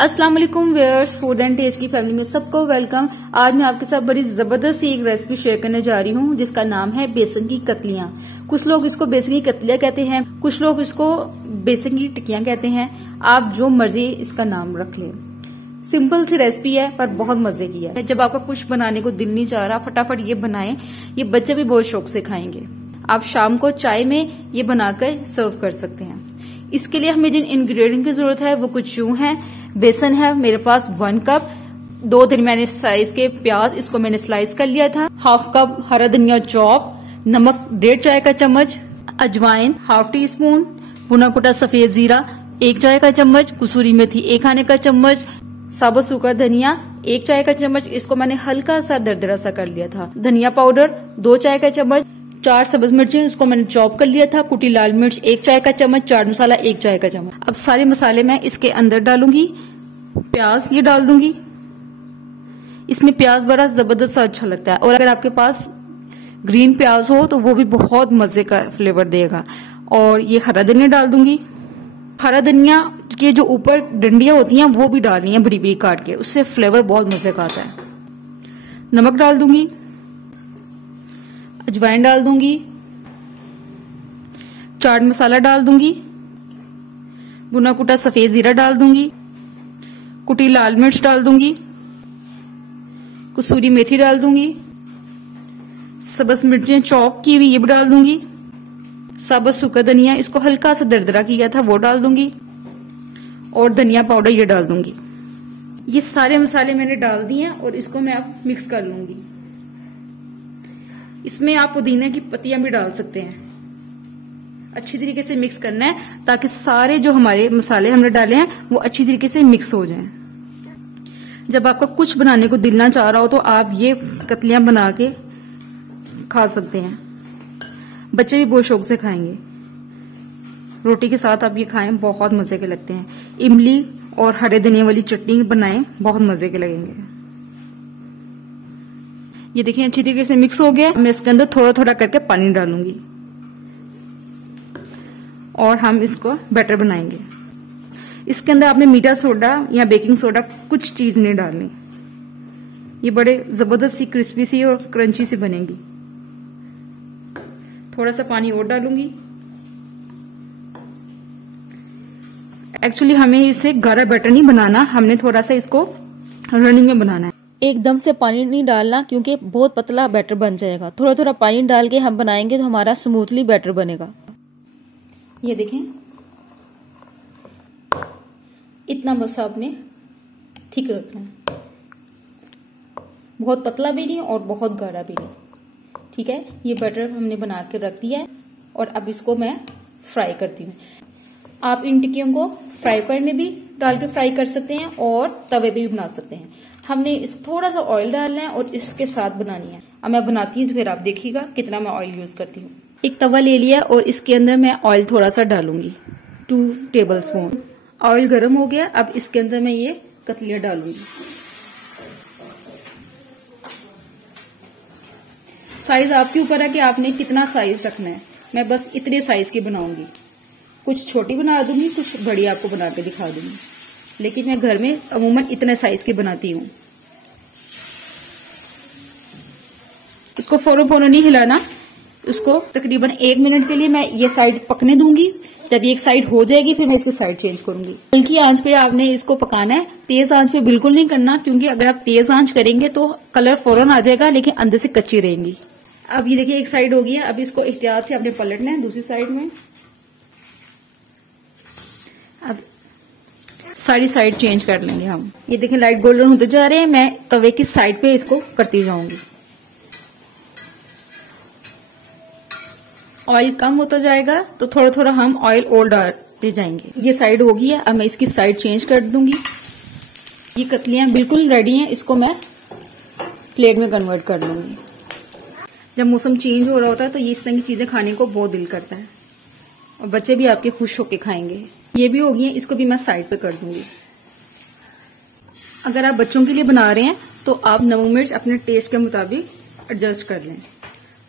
अस्सलाम वालेकुम viewers, food and test की फैमिली में सबको वेलकम। आज मैं आपके साथ बड़ी जबरदस्त एक रेसिपी शेयर करने जा रही हूँ जिसका नाम है बेसन की कतलियां। कुछ लोग इसको बेसन की कतलियां कहते हैं, कुछ लोग इसको बेसन की टिक्कियां कहते हैं। आप जो मर्जी इसका नाम रख लें। सिंपल सी रेसिपी है पर बहुत मजे की है। जब आपका कुछ बनाने को दिल नहीं चाह रहा, फटाफट ये बनाएं। ये बच्चे भी बहुत शौक से खाएंगे। आप शाम को चाय में ये बनाकर सर्व कर सकते हैं। इसके लिए हमें जिन इंग्रेडिएंट की जरूरत है वो कुछ यूं है। बेसन है मेरे पास 1 कप, 2 मैंने साइज के प्याज, इसको मैंने स्लाइस कर लिया था, 1/2 कप हरा धनिया चॉप, नमक 1.5 चाय का चम्मच, अजवाइन 1/2 टीस्पून, भुना कुटा सफेद जीरा 1 चाय का चम्मच, कसूरी मेथी 1 खाने का चम्मच, साबुत सूखा धनिया 1 चाय का चम्मच, इसको मैंने हल्का सा दरदरा सा कर लिया था, धनिया पाउडर 2 चाय का चम्मच, 4 सब्ज मिर्चें इसको मैंने चॉप कर लिया था, कुटी लाल मिर्च 1 चाय का चम्मच, चाट मसाला 1 चाय का चम्मच। अब सारे मसाले मैं इसके अंदर डालूंगी। प्याज ये डाल दूंगी। इसमें प्याज बड़ा जबरदस्त सा अच्छा लगता है और अगर आपके पास ग्रीन प्याज हो तो वो भी बहुत मजे का फ्लेवर देगा। और ये हरा धनिया डाल दूंगी। हरा धनिया के जो ऊपर डंडियां होती हैं वो भी डालनी है बड़ी बड़ी काट के, उससे फ्लेवर बहुत मजे का आता है। नमक डाल दूंगी, अजवाइन डाल दूंगी, चाट मसाला डाल दूंगी, भुना कुटा सफेद जीरा डाल दूंगी, कुटी लाल मिर्च डाल दूंगी, कसूरी मेथी डाल दूंगी, सब्ज मिर्चें चॉप की हुई ये भी डाल दूंगी, साबुत सूखा धनिया इसको हल्का सा दरदरा किया था वो डाल दूंगी और धनिया पाउडर ये डाल दूंगी। ये सारे मसाले मैंने डाल दिए हैं और इसको मैं अब मिक्स कर लूंगी। इसमें आप पुदीना की पत्तियां भी डाल सकते हैं। अच्छी तरीके से मिक्स करना है ताकि सारे जो हमारे मसाले हमने डाले हैं वो अच्छी तरीके से मिक्स हो जाएं। जब आपका कुछ बनाने को दिल ना चाह रहा हो तो आप ये कतलियां बना के खा सकते हैं। बच्चे भी बहुत शौक से खाएंगे। रोटी के साथ आप ये खाएं, बहुत मजे के लगते हैं। इमली और हरे धनिया वाली चटनी बनाएं, बहुत मजे के लगेंगे। ये देखिए अच्छी तरीके से मिक्स हो गया। मैं इसके अंदर थोड़ा थोड़ा करके पानी डालूंगी और हम इसको बैटर बनाएंगे। इसके अंदर आपने मीठा सोडा या बेकिंग सोडा कुछ चीज नहीं डालनी। ये बड़े जबरदस्त सी क्रिस्पी सी और क्रंची सी बनेगी। थोड़ा सा पानी और डालूंगी। एक्चुअली हमें इसे गाढ़ा बैटर नहीं बनाना, हमने थोड़ा सा इसको रनिंग में बनाना है। एकदम से पानी नहीं डालना क्योंकि बहुत पतला बैटर बन जाएगा। थोड़ा थोड़ा पानी डाल के हम बनाएंगे तो हमारा स्मूथली बैटर बनेगा। ये देखें, इतना बस आपने थिक रखना है, बहुत पतला भी नहीं और बहुत गाढ़ा भी नहीं। ठीक है, ये बैटर हमने बना के रख दिया है और अब इसको मैं फ्राई करती हूँ। आप इन टिक्कियों को फ्राई पैन में भी डाल के फ्राई कर सकते हैं और तवे पे भी बना सकते हैं। हमने इस थोड़ा सा ऑयल डालना है और इसके साथ बनानी है। अब मैं बनाती हूँ तो फिर आप देखिएगा कितना मैं ऑयल यूज करती हूँ। एक तवा ले लिया और इसके अंदर मैं ऑयल थोड़ा सा डालूंगी, 2 टेबल स्पून। ऑयल गर्म हो गया, अब इसके अंदर मैं ये कतलियां डालूंगी। साइज आपके ऊपर है कि आपने कितना साइज रखना है। मैं बस इतने साइज की बनाऊंगी। कुछ छोटी बना दूंगी, कुछ बड़ी आपको बना के दिखा दूंगी, लेकिन मैं घर में अमूमन इतने साइज की बनाती हूँ। इसको फौरन नहीं हिलाना। उसको तकरीबन 1 मिनट के लिए मैं ये साइड पकने दूंगी। जब एक साइड हो जाएगी फिर मैं इसकी साइड चेंज करूंगी। हल्की आंच पे आपने इसको पकाना है, तेज आंच पे बिल्कुल नहीं करना क्योंकि अगर आप तेज आंच करेंगे तो कलर फौरन आ जाएगा लेकिन अंदर से कच्ची रहेंगी। अब ये देखिए एक साइड हो गई है। अब इसको एहतियात से आपने पलटना है दूसरी साइड में। अब सारी साइड चेंज कर लेंगे हम। ये देखिए लाइट गोल्डन होते जा रहे हैं। मैं तवे की साइड पे इसको करती जाऊंगी। ऑयल कम होता जाएगा तो थोड़ा थोड़ा हम ऑयल और डालते जाएंगे। ये साइड हो गई है, अब मैं इसकी साइड चेंज कर दूंगी। ये कतलियां बिल्कुल रेडी हैं, इसको मैं प्लेट में कन्वर्ट कर लूंगी। जब मौसम चेंज हो रहा होता है तो ये इस तरह की चीजें खाने को बहुत दिल करता है और बच्चे भी आपके खुश होके खाएंगे। ये भी हो गई है, इसको भी मैं साइड पे कर दूंगी। अगर आप बच्चों के लिए बना रहे हैं तो आप नमक मिर्च अपने टेस्ट के मुताबिक एडजस्ट कर लें।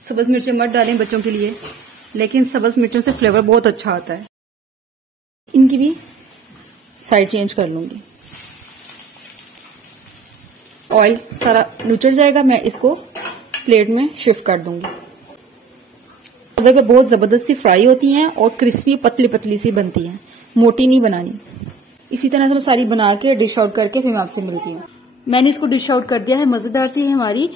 सब्ज मिर्चें मत डालें बच्चों के लिए, लेकिन सब्ज मिर्चों से फ्लेवर बहुत अच्छा आता है। इनकी भी साइड चेंज कर लूंगी। ऑयल सारा नुचड़ जाएगा, मैं इसको प्लेट में शिफ्ट कर दूंगी। तवे पे बहुत जबरदस्त सी फ्राई होती हैं और क्रिस्पी पतली पतली सी बनती हैं, मोटी नहीं बनानी। इसी तरह से मैं सारी बना के डिश आउट करके फिर मैं आपसे मिलती हूँ। मैंने इसको डिश आउट कर दिया है, मजेदार सी हमारी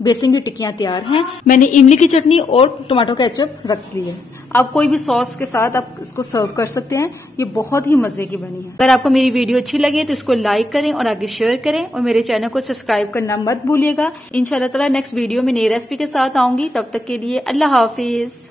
बेसन की टिक्कियां तैयार हैं। मैंने इमली की चटनी और टमाटो केचप रख ली है। आप कोई भी सॉस के साथ आप इसको सर्व कर सकते हैं, ये बहुत ही मजे की बनी है। अगर आपको मेरी वीडियो अच्छी लगे तो इसको लाइक करें और आगे शेयर करें और मेरे चैनल को सब्सक्राइब करना मत भूलिएगा। इंशाल्लाह ताला नेक्स्ट वीडियो में नई रेसिपी के साथ आऊंगी, तब तक के लिए अल्लाह हाफिज।